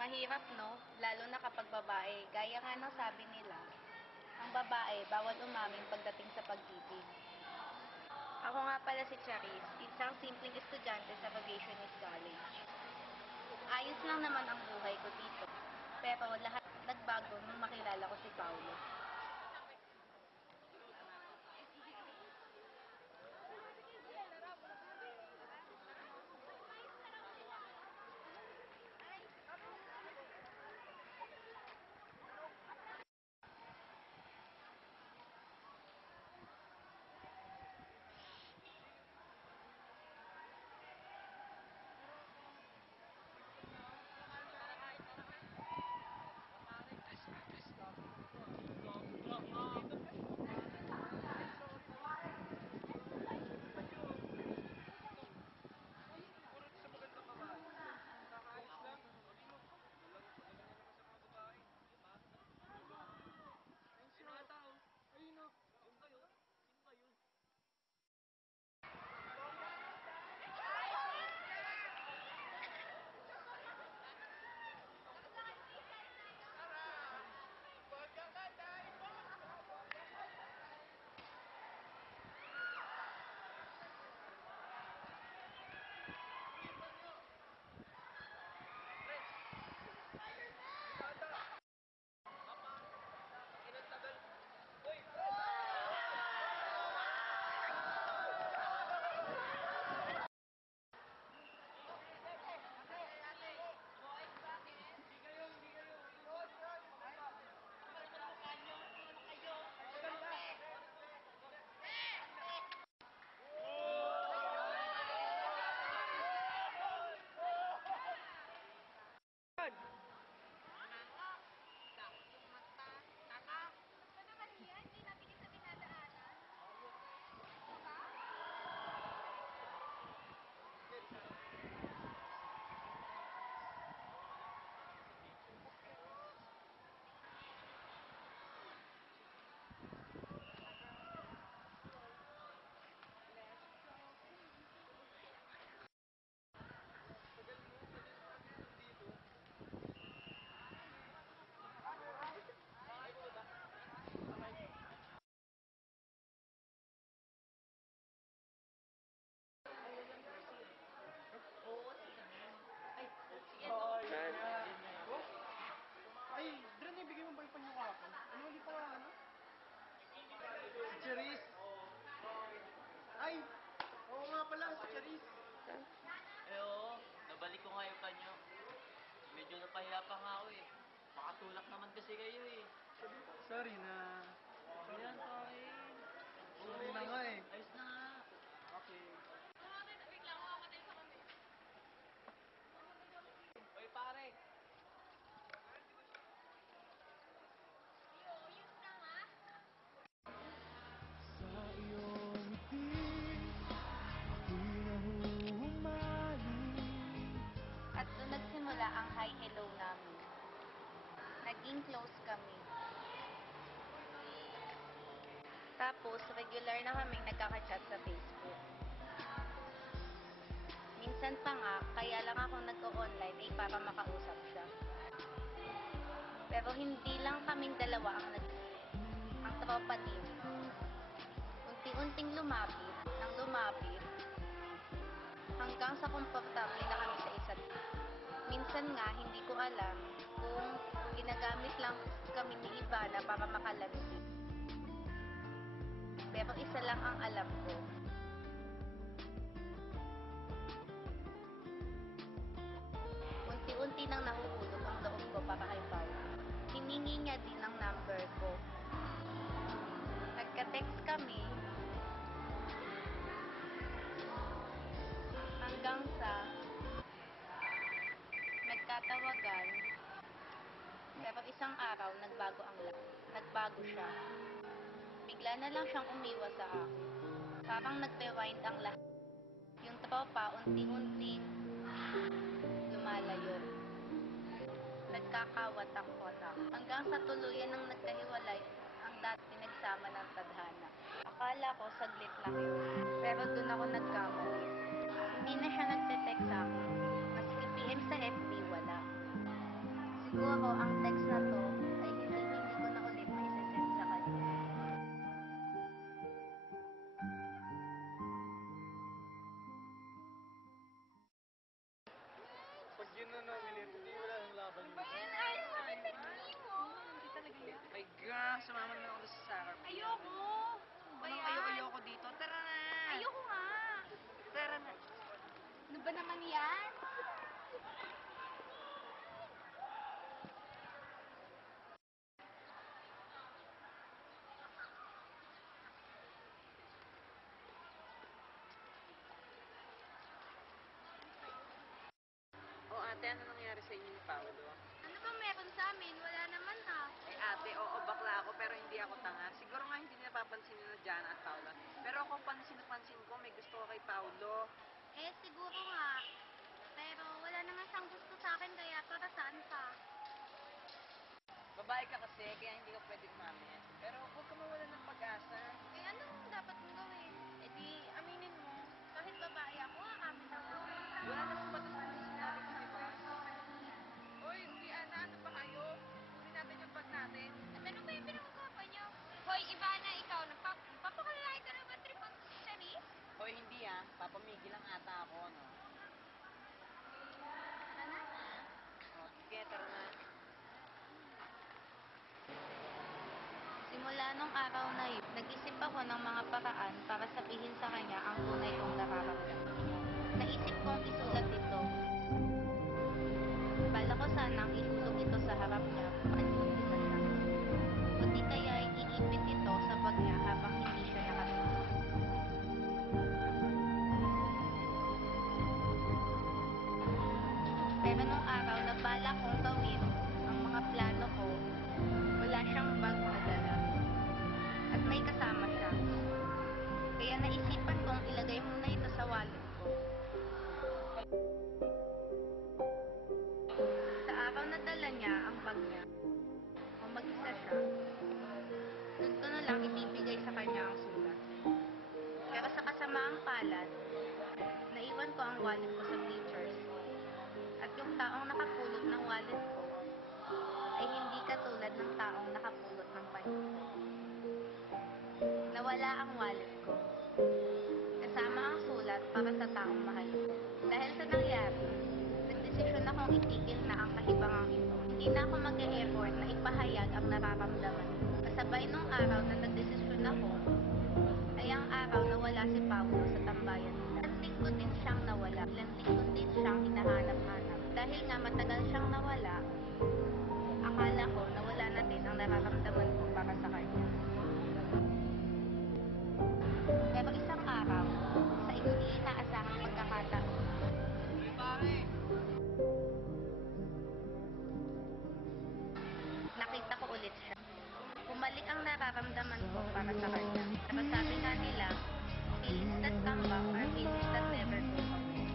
Mahirap, no? Lalo na kapag babae. Gaya nga ng sabi nila, ang babae, bawal umamin pagdating sa pag-ibig. Ako nga pala si Charis, isang simpleng estudyante sa Vocationist College. Ayos lang naman ang buhay ko dito. Pero lahat nagbago nung makilala ko si Paulo. Ay, Dren, ibigay mo ba yung panyo kahapon? Ano ulit pangalan mo? Si Charis. Ay, oo nga pala, si Charis. Oo, nabalik ko nga yung panyo. Medyo napahiya pa nga ako eh. Makatulak naman kasi kayo eh. Sorry na. Yan, pare. Sorry na nga eh. Ayos na nga. Okay. Oy, pare. Sa iyong ngiti, ako'y nahuhumaling. At doon nagsimula ang hi-hello namin. Naging close kami. Tapos, regular na kaming nagkaka-chat sa Facebook. Minsan pa nga, kaya lang ako nag-online ay para makausap siya. Pero hindi lang kaming dalawa ang tropa din. Unti-unting lumapit, nang lumapit, hanggang sa komportable na kami sa isa't isa. Minsan nga, hindi ko alam kung ginagamit lang kami ni Ivana para makalamig. Pero isa lang ang alam ko. Unti-unti nang nahuhulog ang loob ko para kay Pao. Hiningi niya din ang number ko. Nagka-text kami hanggang sa nagtatawagan. Pero isang araw, nagbago siya. Bigla na lang siyang umiwas sa akin. Parang nag-rewind ang lahat. Yung tropa, unti-unting lumalayo. Nagkakawatak-watak. Hanggang sa tuluyan ng nagkahiwalay ang dati pinagsama ng tadhana. Akala ko saglit lang yun. Pero dun ako nagkamali. Hindi na siya nagte-text sa akin. Maski PM sa FB, wala. Siguro ang text na to ay hindi ko na ulit maisasend sa kanya. Pag yun na nominate, hindi wala nang laban yun. Ay, girl, sumama na ako sa Sarap. Ayoko! Ayoko dito. Tara na! Ayoko nga! Tara na! Ano ba naman yan? O ate, ano nangyari sa inyo ni Paolo? Ano ba meron sa amin? Wala naman ha. Ay ate, oo, bakla ako pero hindi ako tanga. Siguro nga hindi napapansin ni Jana at Paolo. Pero ako pansin na pansin ko, may gusto ko kay Paolo. Eh, siguro nga. Pero wala naman siyang gusto sa akin, kaya para saan pa? Babae ka kasi, kaya hindi ka pwede umamin. Pero huwag ka mawala ng pag-asa. Eh, anong dapat mong gawin? E di, aminin mo. Kahit babae ako, amin ako. Wala namang batas na sinabi ko, di ba? Uy, Ana, ano ba kayo? Kunin natin yung bag natin. At ano ba yung pinag-usapan niyo? Hoy, Ivana, ikaw, nagpapakalaki ka na ba trip ang Charis? Hoy, hindi papamigil lang ata ako, no? Ano? O, sige, tara na. Simula nung araw na yun, nag-isip ako ng mga paraan para sabihin sa kanya ang tunay kong nararamdaman. Naisip kong isulat ito. Bala ko sanang ihulog ito sa harap niya panibuntisan lang. O di kaya iipit ito sa bag niya habang hindi siya nakatulog. Pero nung araw na bala kong gawin ang mga plano ko, wala siyang bag na dala. At may kasama siya. Kaya naisipan kong ilagay muna ito sa wallet ko. Sa araw na dala niya ang bag niya, o mag-isa siya, doon ko na lang ibibigay sa kanya ang sulat. Pero sa kasamaang palad, naiwan ko ang wallet ko sa bleachers. At yung taong nakapulot ng wallet ko ay hindi katulad ng taong nakapulot ng panyo. Nawala ang wallet ko. Kasama ang sulat para sa taong mahal ko. Dahil sa nangyari, nagdesisyon akong itigil na ang kahibangang ito. Hindi na ako mag-e-effort na ipahayag ang nararamdaman ko. Kasabay nung araw na nagdesisyon ako, ay ang araw na wala si Pablo sa tambayan nila. Ilang linggo din siyang nawala. Ilang linggo din siyang hinahanap-hanap. Dahil nga matagal siyang nawala, akala ko na wala na din ang nararamdaman ko para sa kanya. Pero isang araw, sa hindi inaasahang pagkakataon, nakita ko ulit siya. Bumalik ang nararamdaman ko para sa kanya. Pero sabi nga nila, feelings that come back are feelings that never go away.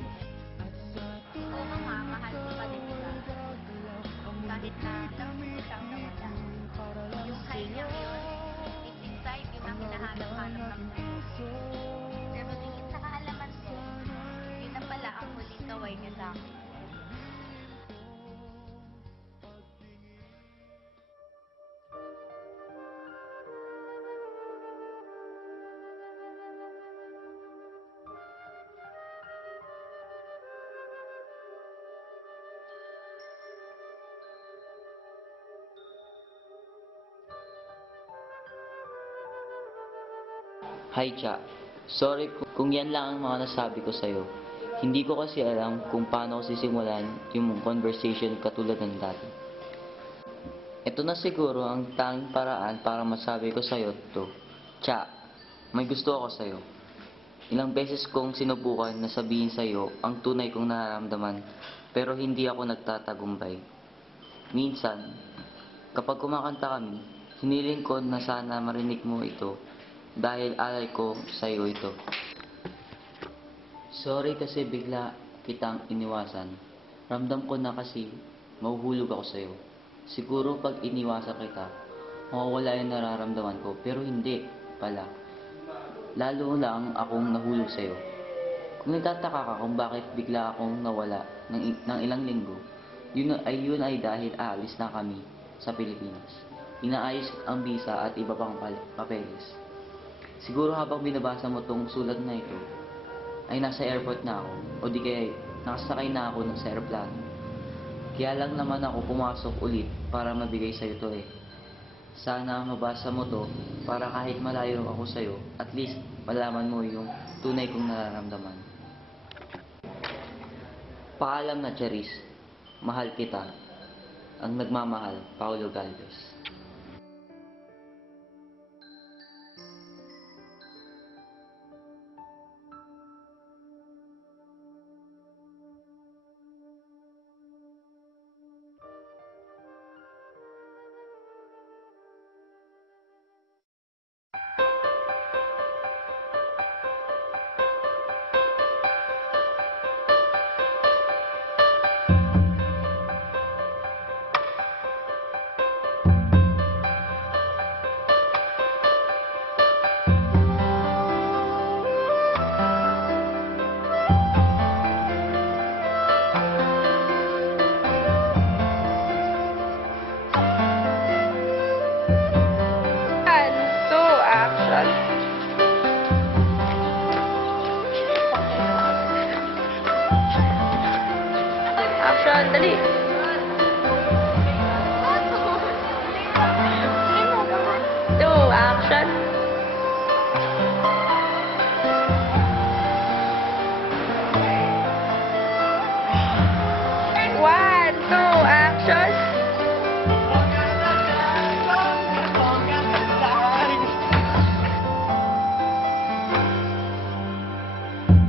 Siguro nga, mahal ko pa din siya. Kahit na ilang linggo siyang nawala. Yung high niya yun, deep inside, yun ang hinahanap-hanap ng puso. Pero lingit sa kaalaman ko, yun na pala ang huling kaway niya sa akin. Hi, Cha. Sorry kung yan lang ang mga nasabi ko sa'yo. Hindi ko kasi alam kung paano ko sisimulan yung conversation katulad ng dati. Ito na siguro ang tanging paraan para masabi ko sa'yo to. Cha, may gusto ako sa'yo. Ilang beses kong sinubukan na sabihin sa'yo ang tunay kong nararamdaman, pero hindi ako nagtatagumpay. Minsan, kapag kumakanta kami, hiniling ko na sana marinig mo ito dahil alay ko sa iyo ito. Sorry kasi bigla kitang iniwasan. Ramdam ko na kasi mahuhulog ako sa iyo. Siguro pag iniwasan kita, mawawala yung nararamdaman ko, pero hindi pala. Lalo lang akong nahulog sa iyo. Kung nagtataka ka kung bakit bigla akong nawala ng ilang linggo, Yun ay dahil aalis na kami sa Pilipinas. Inaayos ang visa at iba pang papeles. Siguro habang binabasa mo tong sulat na ito, ay nasa airport na ako o di kaya nakasakay na ako sa aeroplano. Kaya lang naman ako pumasok ulit para mabigay sa'yo to eh. Sana mabasa mo to para kahit malayo ako sa'yo, at least malaman mo yung tunay kong nararamdaman. Paalam na Charis, mahal kita. Ang nagmamahal, Paulo Galvez.